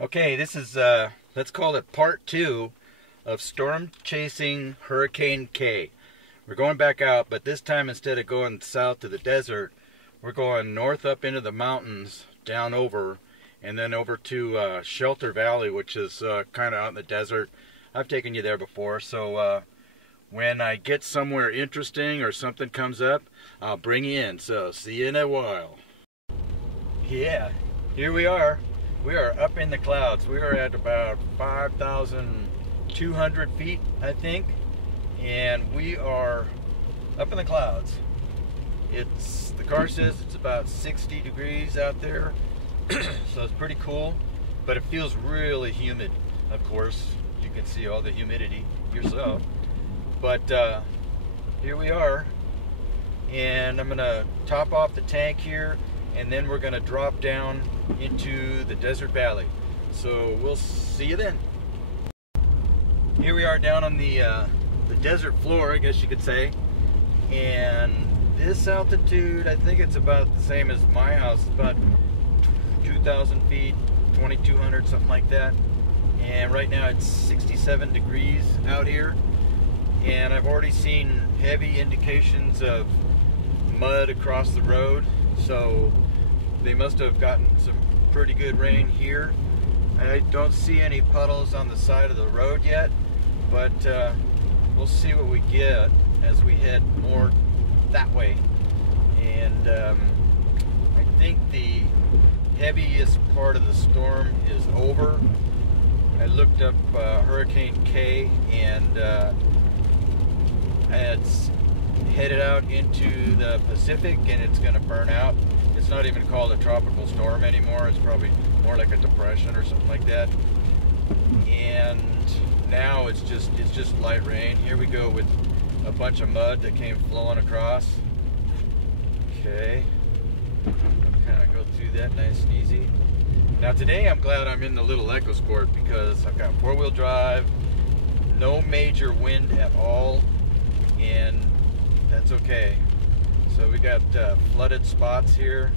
Okay, this is, let's call it part 2 of storm chasing Hurricane K. We're going back out, but this time instead of going south to the desert, we're going north up into the mountains, down over, and then over to Shelter Valley, which is kind of out in the desert. I've taken you there before, so when I get somewhere interesting or something comes up, I'll bring you in. So, see you in a while. Yeah, here we are. We are up in the clouds. We are at about 5,200 feet, I think. And we are up in the clouds. The car says it's about 60 degrees out there. So it's pretty cool. But it feels really humid, of course. You can see all the humidity yourself. But here we are. And I'm going to top off the tank here. And then we're going to drop down into the desert valley. So we'll see you then. Here we are down on the desert floor, I guess you could say. And this altitude, I think it's about the same as my house. It's about 2,000 feet, 2,200, something like that. And right now it's 67 degrees out here. And I've already seen heavy indications of mud across the road. So they must have gotten some pretty good rain here. I don't see any puddles on the side of the road yet, but we'll see what we get as we head more that way. And I think the heaviest part of the storm is over. I looked up Hurricane K, and it's headed out into the Pacific, and it's going to burn out. It's not even called a tropical storm anymore. It's probably more like a depression or something like that. And now it's just light rain. Here we go with a bunch of mud that came flowing across. Okay, kind of go through that nice and easy. Now today I'm glad I'm in the little EcoSport because I've got 4-wheel drive, no major wind at all, and that's okay. So we got flooded spots here,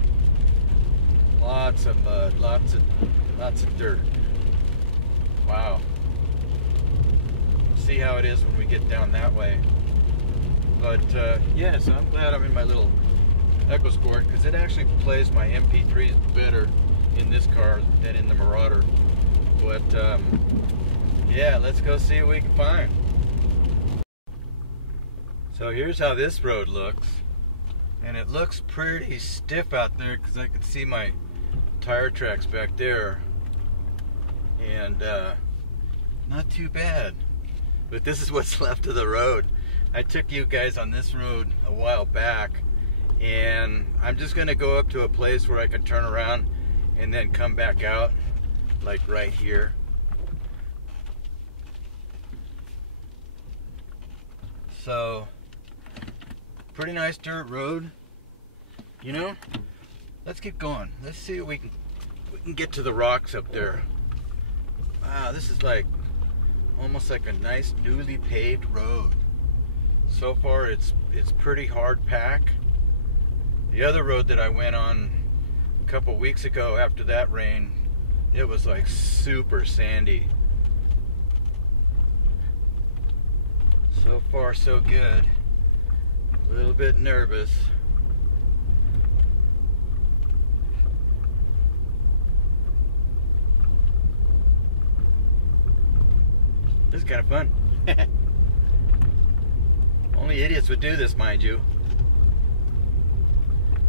lots of mud, lots of dirt. Wow. See how it is when we get down that way. But yeah, so I'm glad I'm in my little EcoSport because it actually plays my MP3s better in this car than in the Marauder. But yeah, let's go see what we can find. So here's how this road looks. And it looks pretty stiff out there because I can see my tire tracks back there. And not too bad. But this is what's left of the road. I took you guys on this road a while back. And I'm just going to go up to a place where I can turn around and then come back out. Like right here. So pretty nice dirt road, you know. Let's keep going. Let's see what we can get to the rocks up there. Wow, this is like almost like a nice newly paved road. So far it's pretty hard pack. The other road that I went on a couple weeks ago after that rain, it was like super sandy. So far so good. A little bit nervous. This is kind of fun. Only idiots would do this, mind you.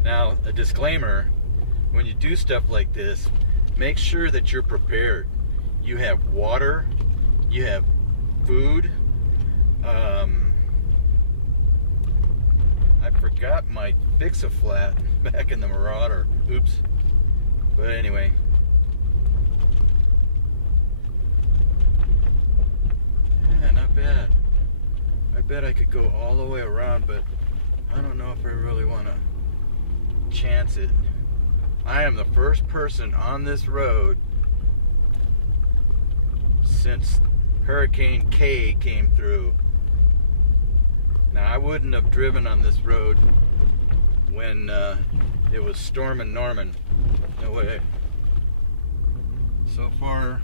Now, a disclaimer, when you do stuff like this, make sure that you're prepared. You have water, you have food, I forgot my Fix-A-Flat back in the Marauder. Oops. But anyway. Yeah, not bad. I bet I could go all the way around, but I don't know if I really want to chance it. I am the first person on this road since Hurricane K came through. Now, I wouldn't have driven on this road when it was storming Norman. No way. So far,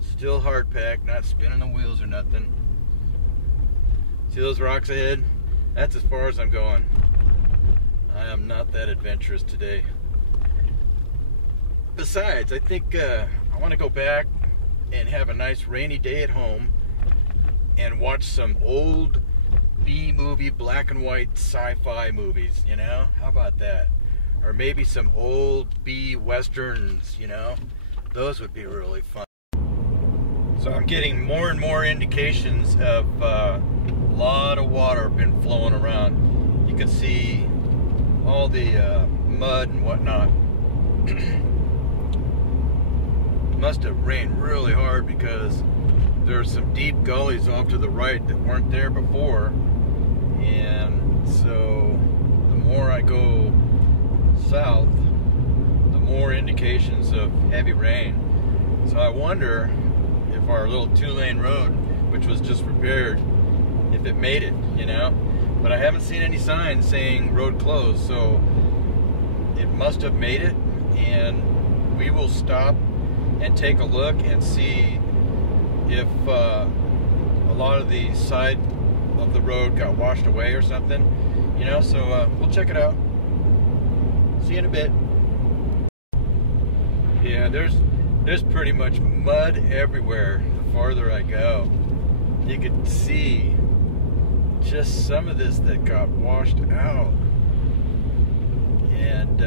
still hard packed, not spinning the wheels or nothing. See those rocks ahead? That's as far as I'm going. I am not that adventurous today. Besides, I think I want to go back and have a nice rainy day at home and watch some old B-movie, black and white sci-fi movies, you know? How about that? Or maybe some old B-westerns, you know? Those would be really fun. So I'm getting more and more indications of a lot of water been flowing around. You can see all the mud and whatnot. Must have rained really hard because there's some deep gullies off to the right that weren't there before, and so the more I go south, the more indications of heavy rain. So I wonder if our little 2-lane road, which was just repaired, if it made it, you know? But I haven't seen any signs saying road closed, so it must have made it, and we will stop and take a look and see if a lot of the side of the road got washed away or something, you know, so we'll check it out. See you in a bit. Yeah, there's pretty much mud everywhere the farther I go. You could see just some of this that got washed out, and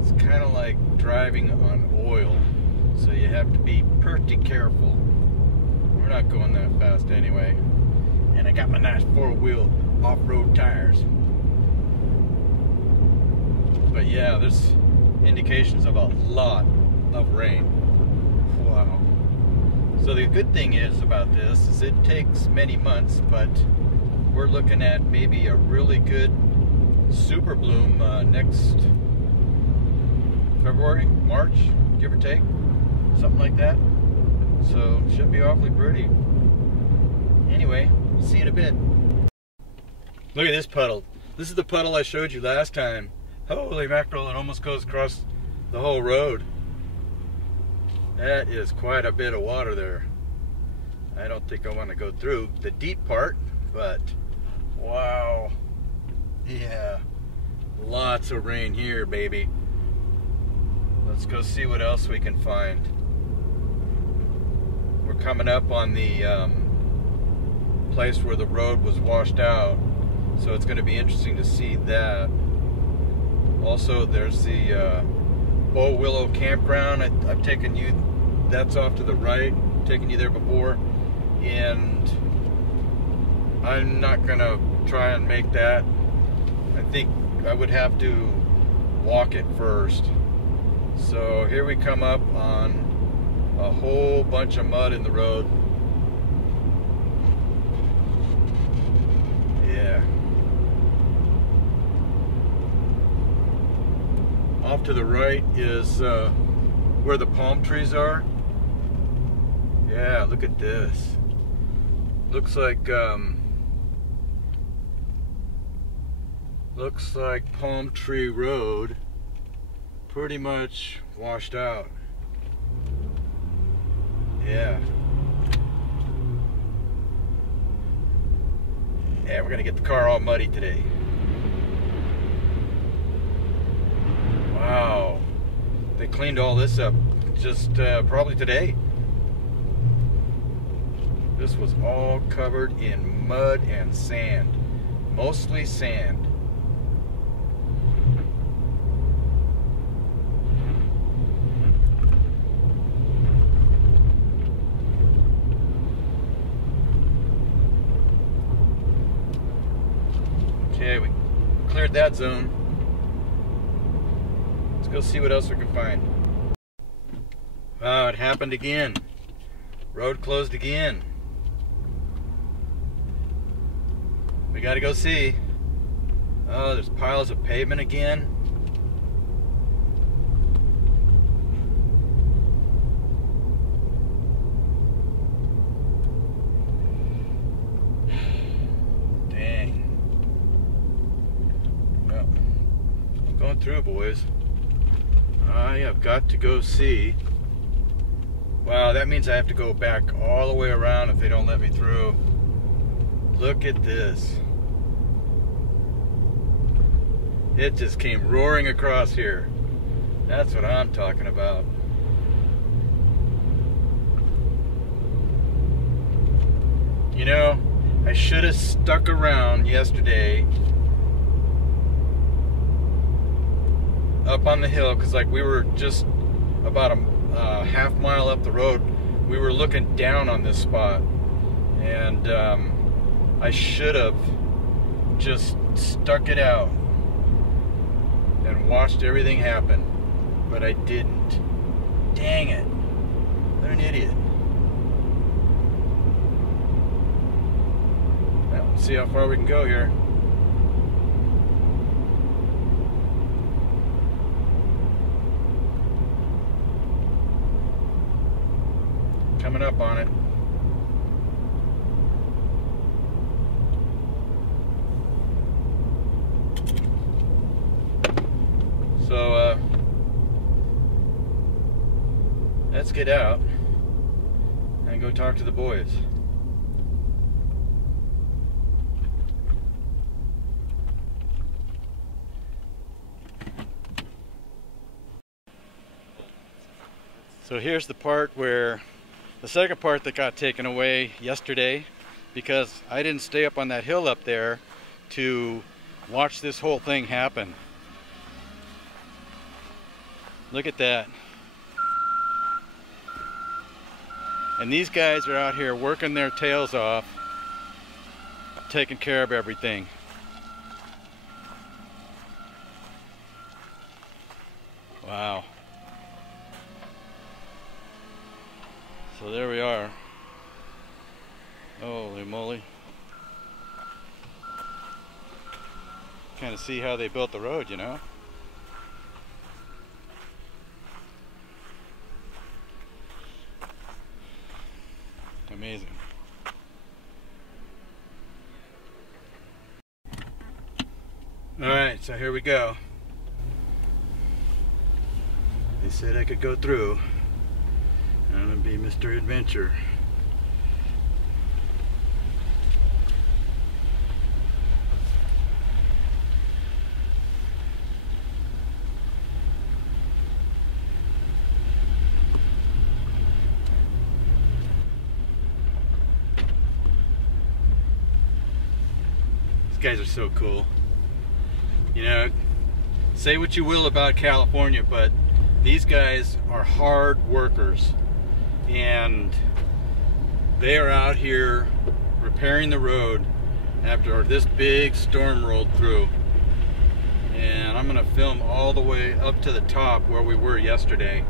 it's kind of like driving on oil, so you have to be pretty careful. We're not going that fast anyway, and I got my nice 4-wheel off-road tires. But yeah, there's indications of a lot of rain. Wow. So the good thing is about this is it takes many months, but we're looking at maybe a really good super bloom next February, March, give or take, something like that. So it should be awfully pretty. Anyway, see you in a bit. Look at this puddle. This is the puddle I showed you last time. Holy mackerel, it almost goes across the whole road. That is quite a bit of water there. I don't think I want to go through the deep part, but wow. Yeah, lots of rain here, baby. Let's go see what else we can find. We're coming up on the place where the road was washed out, so it's going to be interesting to see that. Also, there's the Bow Willow Campground. I've taken you, that's off to the right, taken you there before, and I'm not going to try and make that. I think I would have to walk it first. So here we come up on a whole bunch of mud in the road. Yeah. Off to the right is where the palm trees are. Yeah, look at this. Looks like Palm Tree Road pretty much washed out. Yeah. Yeah, we're gonna get the car all muddy today. Wow. They cleaned all this up just probably today. This was all covered in mud and sand. Mostly sand. Okay, we cleared that zone. Let's go see what else we can find. Wow, it happened again. Road closed again. We gotta go see. Oh, there's piles of pavement again. Dang. Well, I'm going through, boys. I have got to go see Wow, that means I have to go back all the way around if they don't let me through. Look at this. It just came roaring across here. That's what I'm talking about. You know, I should have stuck around yesterday up on the hill, because like we were just about a half mile up the road. We were looking down on this spot, and I should have just stuck it out and watched everything happen, but I didn't. Dang it. What an idiot. Well, let's see how far we can go here. Coming up on it. So, let's get out and go talk to the boys. So here's the part where, the second part that got taken away yesterday, because I didn't stay up on that hill up there to watch this whole thing happen. Look at that. And these guys are out here working their tails off, taking care of everything. Wow. So there we are. Holy moly. Kind of see how they built the road, you know? Amazing. Alright, so here we go. They said I could go through. I'm gonna be Mr. Adventure. These guys are so cool. You know, say what you will about California, but these guys are hard workers. And they are out here repairing the road after this big storm rolled through. And I'm gonna film all the way up to the top where we were yesterday.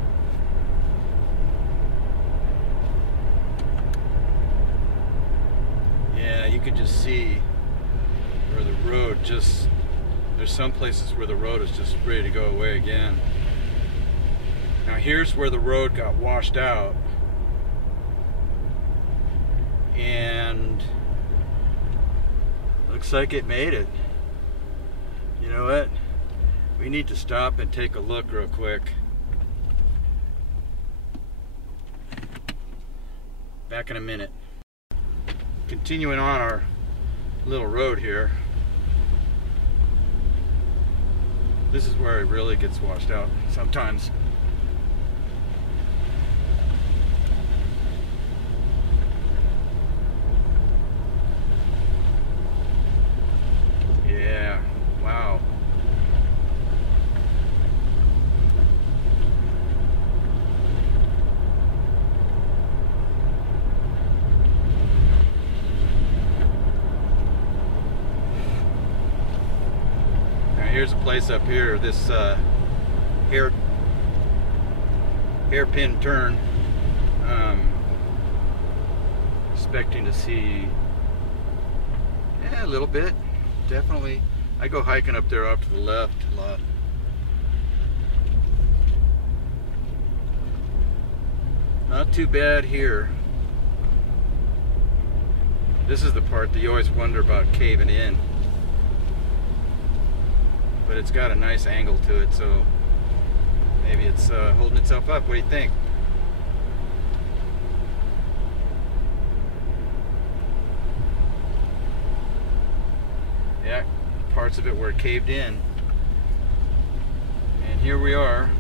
Yeah, you can just see where the road there's some places where the road is just ready to go away again. Now here's where the road got washed out. And looks like it made it. You know what? We need to stop and take a look real quick. Back in a minute. Continuing on our little road here. This is where it really gets washed out sometimes. Yeah, wow. Now here's a place up here, this hairpin turn. Expecting to see a little bit. Definitely. I go hiking up there off to the left a lot. Not too bad here. This is the part that you always wonder about caving in. But it's got a nice angle to it, so maybe it's holding itself up. What do you think? parts of it where it caved in. And here we are.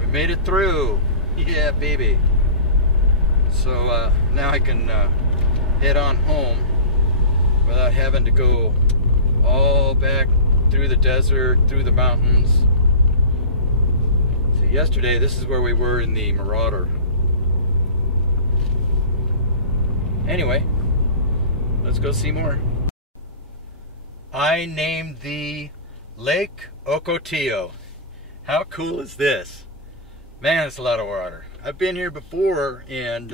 We made it through. Yeah, baby. So now I can head on home without having to go all back through the desert, through the mountains. So yesterday, this is where we were in the Marauder. Anyway, let's go see more. I named the Lake Ocotillo. How cool is this? Man, it's a lot of water. I've been here before, and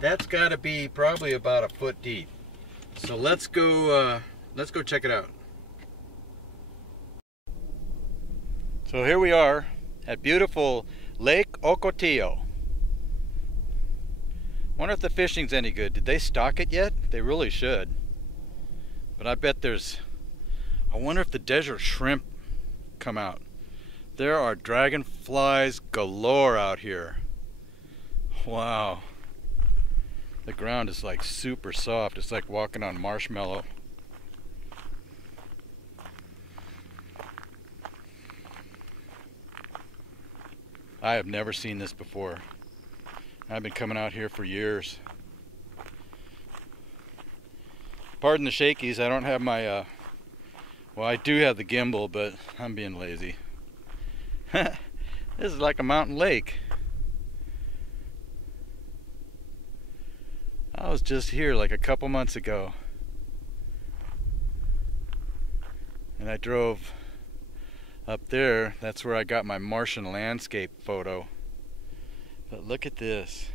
that's got to be probably about a foot deep. So let's go check it out. So here we are at beautiful Lake Ocotillo. Wonder if the fishing's any good. Did they stock it yet? They really should. But I bet I wonder if the desert shrimp come out. There are dragonflies galore out here. Wow. The ground is like super soft. It's like walking on marshmallow. I have never seen this before. I've been coming out here for years. Pardon the shakies, I don't have my, well, I do have the gimbal, but I'm being lazy. This is like a mountain lake. I was just here like a couple months ago. And I drove up there. That's where I got my Martian landscape photo. But look at this.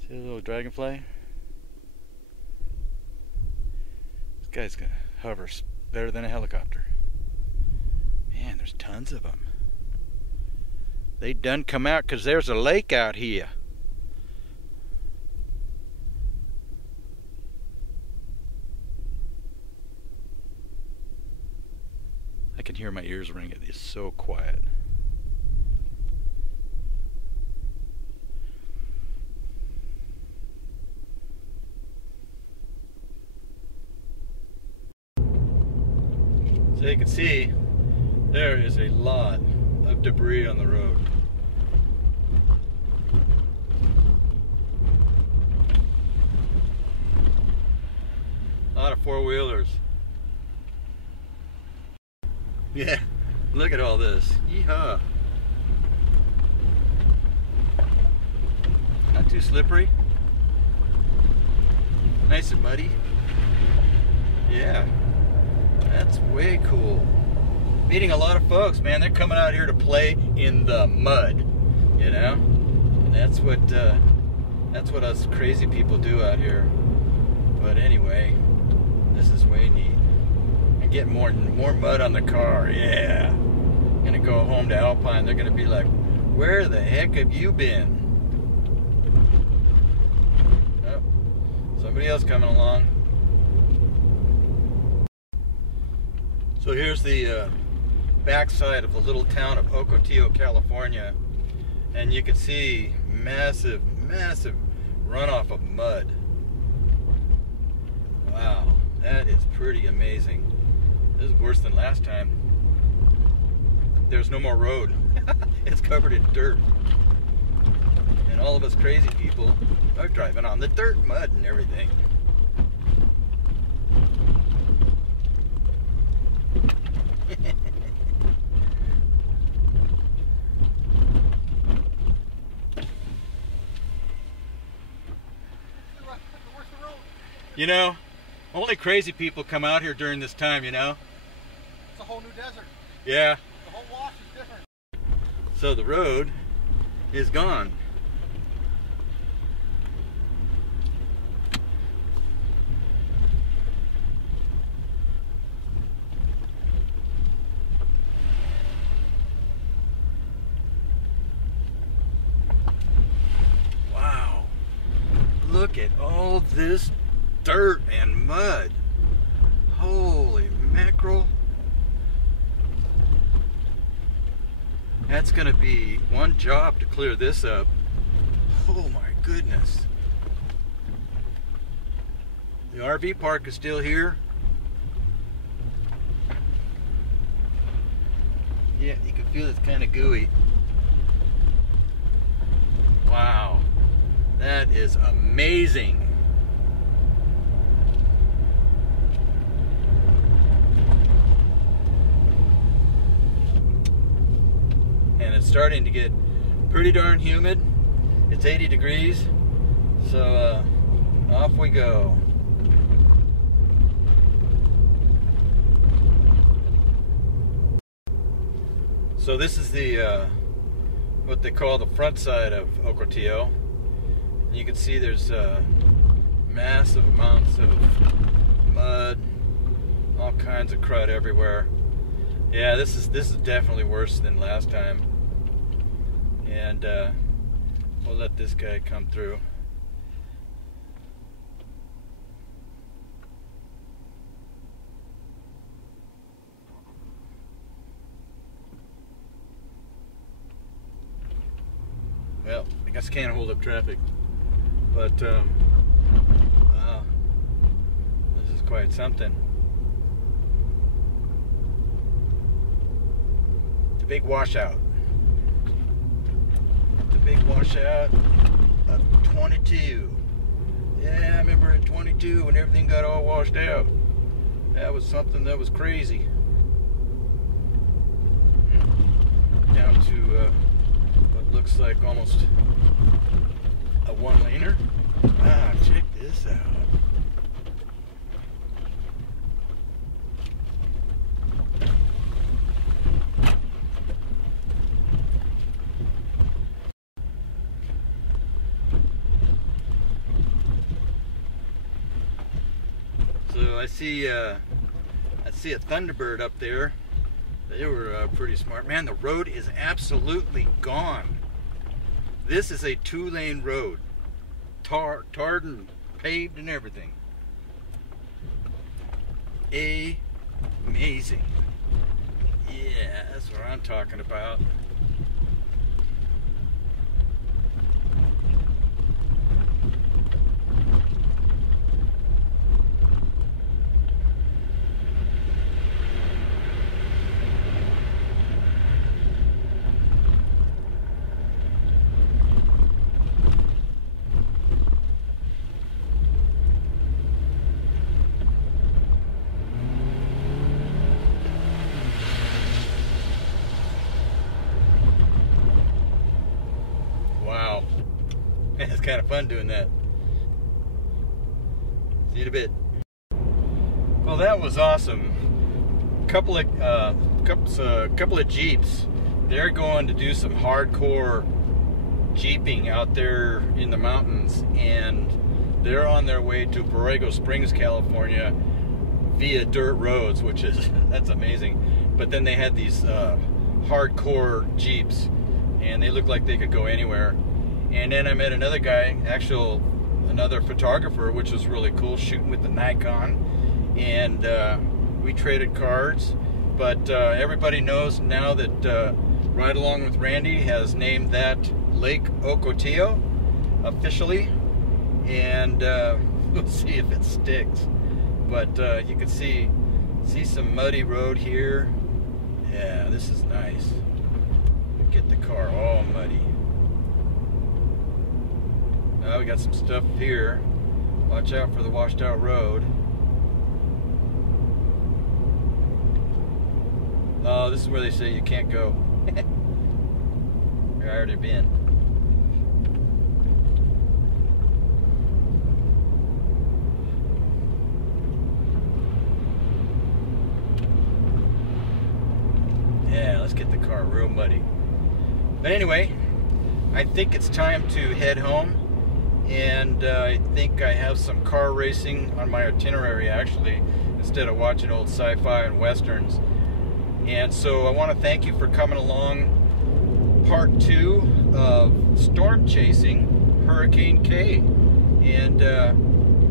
See the little dragonfly? This guy's gonna hover better than a helicopter. Man, there's tons of them. They done come out because there's a lake out here. I can hear my ears ring. It is so quiet. So you can see there is a lot of debris on the road. A lot of four-wheelers. Yeah, look at all this. Yeehaw. Not too slippery. Nice and muddy. Yeah. That's way cool. Meeting a lot of folks, man. They're coming out here to play in the mud, you know? And that's what us crazy people do out here. But anyway, this is way neat. And get more mud on the car, yeah. Gonna go home to Alpine. They're gonna be like, where the heck have you been? Oh, somebody else coming along. So here's the backside of the little town of Ocotillo, California, and you can see massive runoff of mud. Wow, that is pretty amazing. This is worse than last time. There's no more road. It's covered in dirt. And all of us crazy people are driving on the dirt, mud, and everything. You know, only crazy people come out here during this time, you know? It's a whole new desert. Yeah. The whole wash is different. So the road is gone. Wow. Look at all this dirt and mud. Holy mackerel. That's gonna be one job to clear this up. Oh my goodness. The RV park is still here. Yeah, you can feel it's kind of gooey. Wow, that is amazing. And it's starting to get pretty darn humid. It's 80 degrees, so off we go. So this is the what they call the front side of Ocotillo. You can see there's massive amounts of mud, all kinds of crud everywhere. Yeah, this is definitely worse than last time. And we'll let this guy come through. Well, I guess can't hold up traffic, but this is quite something. The big washout. The big washout of 22. Yeah, I remember in 22 when everything got all washed out. That was something that was crazy. Down to looks like almost a one-laner. Ah, check this out. So I see a Thunderbird up there. They were pretty smart. Man, the road is absolutely gone. This is a two-lane road, tarred and paved and everything. Amazing. Yeah, that's what I'm talking about. It's kind of fun doing that. See you in a bit. Well, that was awesome. Couple of Jeeps. They're going to do some hardcore Jeeping out there in the mountains, and they're on their way to Borrego Springs, California, via dirt roads, which is that's amazing. But then they had these hardcore Jeeps, and they looked like they could go anywhere. And then I met another guy, another photographer, which was really cool, shooting with the Nikon. And we traded cards. But everybody knows now that Ride Along with Randy has named that Lake Ocotillo officially. And we'll see if it sticks. But you can see some muddy road here. Yeah, this is nice. Get the car all muddy. Now we got some stuff here. Watch out for the washed out road. Oh, this is where they say you can't go. I already been. Yeah, let's get the car real muddy. But anyway, I think it's time to head home. And I think I have some car racing on my itinerary, actually, instead of watching old sci-fi and westerns. And so I want to thank you for coming along. Part 2 of storm chasing Hurricane K. And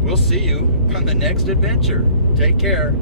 we'll see you on the next adventure. Take care.